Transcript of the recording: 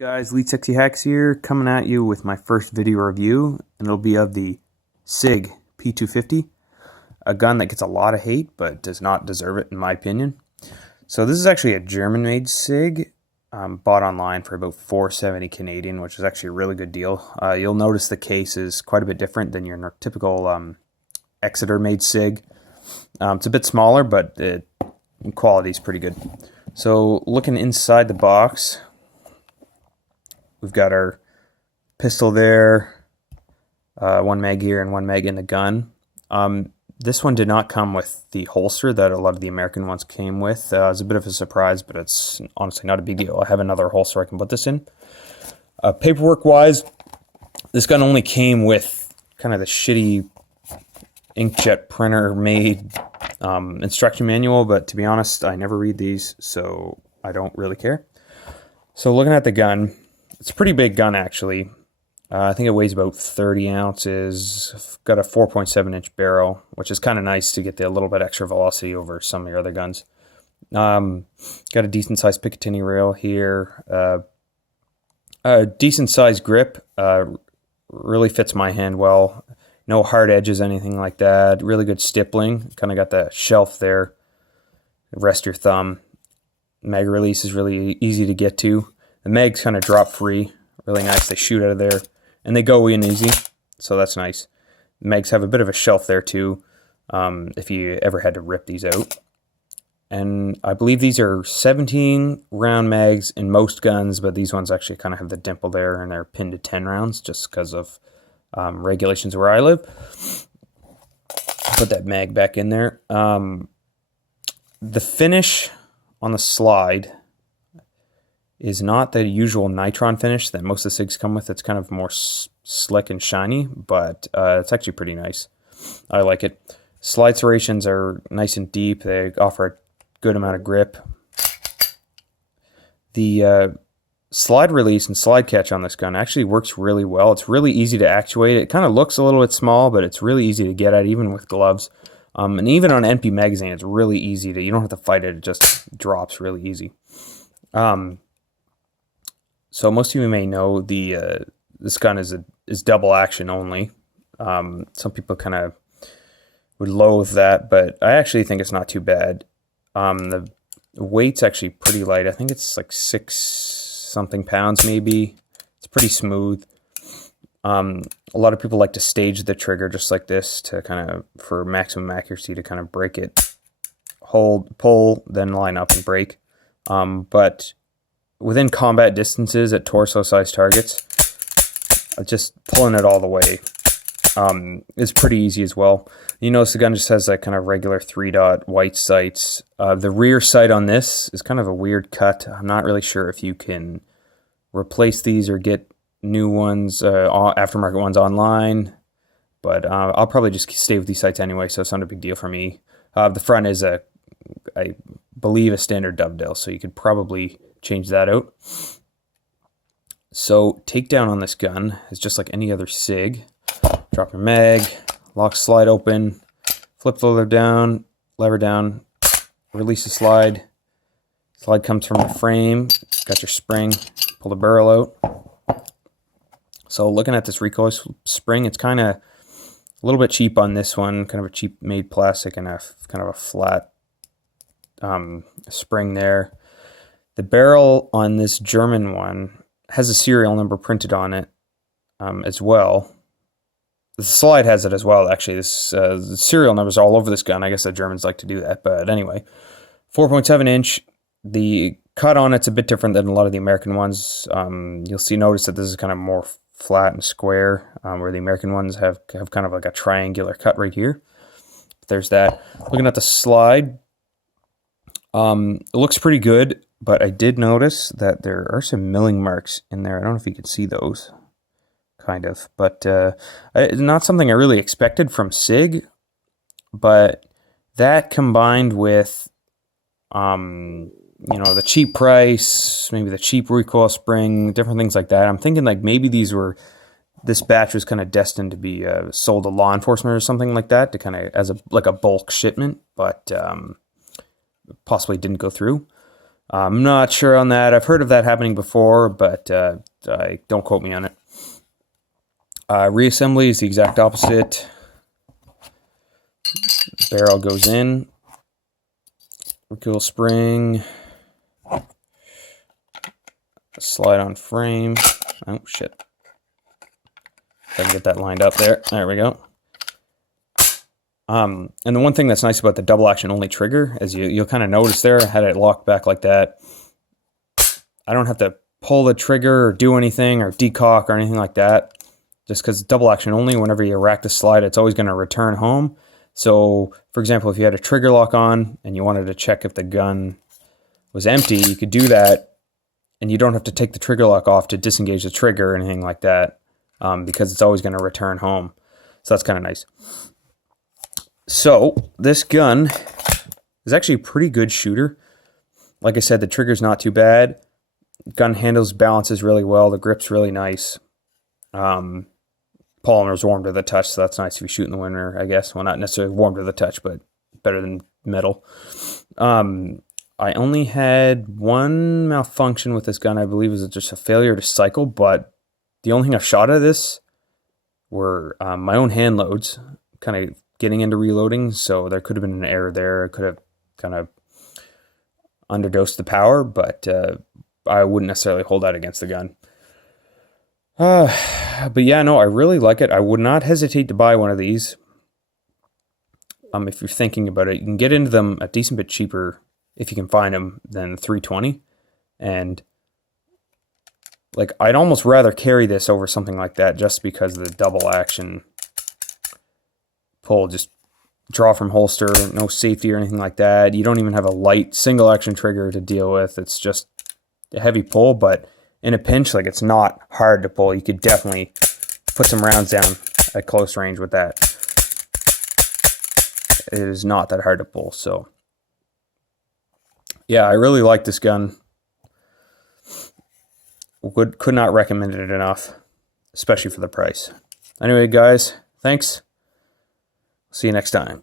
Guys, Lead Sexy Hacks here, coming at you with my first video review, and it'll be of the Sig P250, a gun that gets a lot of hate, but does not deserve it in my opinion. So this is actually a German-made Sig, bought online for about $4.70 Canadian, which is actually a really good deal. You'll notice the case is quite a bit different than your typical Exeter-made Sig. It's a bit smaller, but the quality is pretty good. So looking inside the box, we've got our pistol there, one mag here and one mag in the gun. This one did not come with the holster that a lot of the American ones came with. It was a bit of a surprise, but it's honestly not a big deal. I have another holster I can put this in. Paperwork-wise, this gun only came with kind of the shitty inkjet printer-made instruction manual, but to be honest, I never read these, so I don't really care. So looking at the gun, it's a pretty big gun, actually. I think it weighs about 30 ounces. Got a 4.7-inch barrel, which is kind of nice to get the little bit extra velocity over some of your other guns. Got a decent-sized Picatinny rail here. A decent-sized grip. Really fits my hand well. No hard edges, anything like that. Really good stippling. Kind of got the shelf there. Rest your thumb. Mag release is really easy to get to. The mags kind of drop free, really nice. They shoot out of there, and they go in easy, so that's nice. The mags have a bit of a shelf there too, if you ever had to rip these out. And I believe these are 17 round mags in most guns, but these ones actually kind of have the dimple there, and they're pinned to 10 rounds just because of regulations where I live. Put that mag back in there. The finish on the slide is not the usual nitron finish that most of the SIGs come with. It's kind of more slick and shiny, but it's actually pretty nice. I like it. Slide serrations are nice and deep. They offer a good amount of grip. The slide release and slide catch on this gun actually works really well. It's really easy to actuate. It kind of looks a little bit small, but it's really easy to get at, even with gloves. And even on an empty magazine, it's really easy to, you don't have to fight it. It just drops really easy. So most of you may know this gun is double action only. Some people kind of would loathe that, but I actually think it's not too bad. The weight's actually pretty light. I think it's like 6-something pounds maybe. It's pretty smooth. A lot of people like to stage the trigger just like this to kind of, for maximum accuracy, to kind of break it, hold, pull, then line up and break. But within combat distances at torso-sized targets, just pulling it all the way is pretty easy as well. You notice the gun just has that kind of regular 3-dot white sights. The rear sight on this is kind of a weird cut. I'm not really sure if you can replace these or get new ones, aftermarket ones online, but I'll probably just stay with these sights anyway, so it's not a big deal for me. The front is I believe, a standard dovetail, so you could probably change that out. So takedown on this gun is just like any other SIG. Drop your mag, lock slide open, flip the lever down, release the slide. Slide comes from the frame, got your spring, pull the barrel out. So looking at this recoil spring, it's kind of a little bit cheap on this one, kind of a cheap made plastic and a kind of a flat spring there. The barrel on this German one has a serial number printed on it as well. The slide has it as well, actually. The serial numbers are all over this gun. I guess the Germans like to do that, but anyway. 4.7-inch. The cut on it's a bit different than a lot of the American ones. You'll notice that this is kind of more flat and square, where the American ones have kind of like a triangular cut right here. But there's that. Looking at the slide, it looks pretty good, but I did notice that there are some milling marks in there. I don't know if you can see those, kind of, but it's not something I really expected from SIG, but that combined with the cheap price, maybe the cheap recoil spring, different things like that, I'm thinking like maybe this batch was kind of destined to be sold to law enforcement or something like that, to kind of as a bulk shipment, but possibly didn't go through. I'm not sure on that. I've heard of that happening before, but don't quote me on it. Reassembly is the exact opposite. Barrel goes in. Recoil spring. Slide on frame. Oh, shit. If I can get that lined up there. There we go. And the one thing that's nice about the double action only trigger is you'll kind of notice there, I had it locked back like that. I don't have to pull the trigger or do anything or decock or anything like that. Just because double action only, whenever you rack the slide, it's always going to return home. So, for example, if you had a trigger lock on and you wanted to check if the gun was empty, you could do that, and you don't have to take the trigger lock off to disengage the trigger or anything like that, because it's always going to return home. So that's kind of nice. So this gun is actually a pretty good shooter. Like I said, the trigger's not too bad. Gun handles, balances really well. The grip's really nice. Polymer's warm to the touch, so that's nice if you shoot in the winter, I guess. Well, not necessarily warm to the touch, but better than metal. I only had one malfunction with this gun. I believe it was just a failure to cycle, but the only thing I've shot at this were my own hand loads, kind of getting into reloading, so there could have been an error there. I could have kind of underdosed the power, but I wouldn't necessarily hold that against the gun. But yeah, no, I really like it. I would not hesitate to buy one of these. If you're thinking about it, you can get into them a decent bit cheaper if you can find them than 320. And like, I'd almost rather carry this over something like that just because of the double action pull, just draw from holster, no safety or anything like that. You don't even have a light single action trigger to deal with. It's just a heavy pull, but in a pinch, like, it's not hard to pull. You could definitely put some rounds down at close range with that. It is not that hard to pull. So yeah, I really like this gun. Could not recommend it enough, especially for the price. Anyway, guys, thanks. See you next time.